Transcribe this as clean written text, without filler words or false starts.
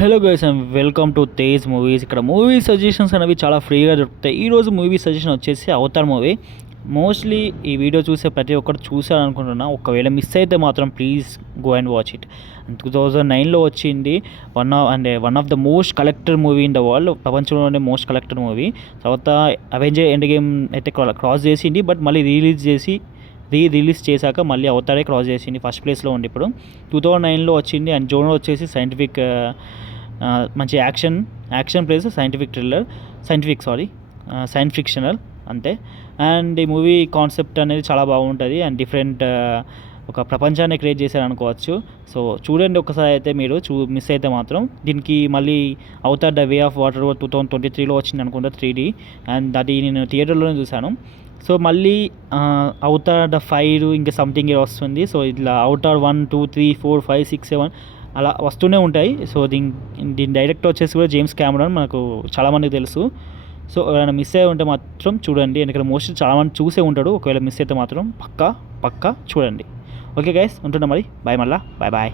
Hello guys and welcome to Tej movies. ఇక్కడ movie suggestions అనేవి చాలా ఫ్రీగా దొరుకుతాయి. ఈరోజు మూవీ సజెషన్ వచ్చేసి అవతార్ మూవీ. మోస్ట్లీ ఈ వీడియో చూసే ప్రతి ఒక్కరు చూసారనుకుంటున్నా. ఒకవేళ మిస్ అయితే మాత్రం please go and watch it. 2009లో వచ్చింది. One of the most collector movie in the world. ప్రపంచంలోనే మోస్ట్ కలెక్టర్ మూవీ. తర్వాత అవెంజర్ ఎండ్ గేమ్ అయితే క్రాస్ చేసింది. బట్ మళ్ళీ రిలీజ్ చేశాక మళ్ళీ అవతారే క్రాస్ చేసింది. ఫస్ట్ ప్లేస్లో ఉంది ఇప్పుడు. 2009లో వచ్చింది. అండ్ జోనర్ వచ్చేసి సైంటిఫిక్, మంచి యాక్షన్ ప్లేస్ సైన్స్ ఫిక్షనల్ అంతే. అండ్ ఈ మూవీ కాన్సెప్ట్ అనేది చాలా బాగుంటుంది అండ్ డిఫరెంట్, ఒక ప్రపంచాన్ని క్రియేట్ చేశారనుకోవచ్చు. సో చూడండి ఒకసారి. అయితే మీరు మిస్ అయితే మాత్రం. దీనికి మళ్ళీ Avatar the way of water 2023లో వచ్చింది అనుకుంటా 3D. అండ్ అది నేను థియేటర్లోనే చూశాను. సో మళ్ళీ అవతార్ ద 5 ఇంకా సంథింగ్ వస్తుంది. సో ఇట్లా అవతార్ 1, 2, 3, 4, 5, 6, 7 అలా వస్తూనే ఉంటాయి. సో దీని డైరెక్టర్ వచ్చేసి కూడా జేమ్స్ కెమెరాన్, మనకు చాలామందికి తెలుసు. సో ఎవరైనా మిస్ అయ్యి ఉంటే మాత్రం చూడండి. ఎందుకంటే మోస్ట్లీ చాలామంది చూసే ఉంటాడు. ఒకవేళ మిస్ అయితే మాత్రం పక్కా చూడండి. ఓకే గైస్, ఉంటున్నా మరి. బాయ్, మళ్ళా బాయ్.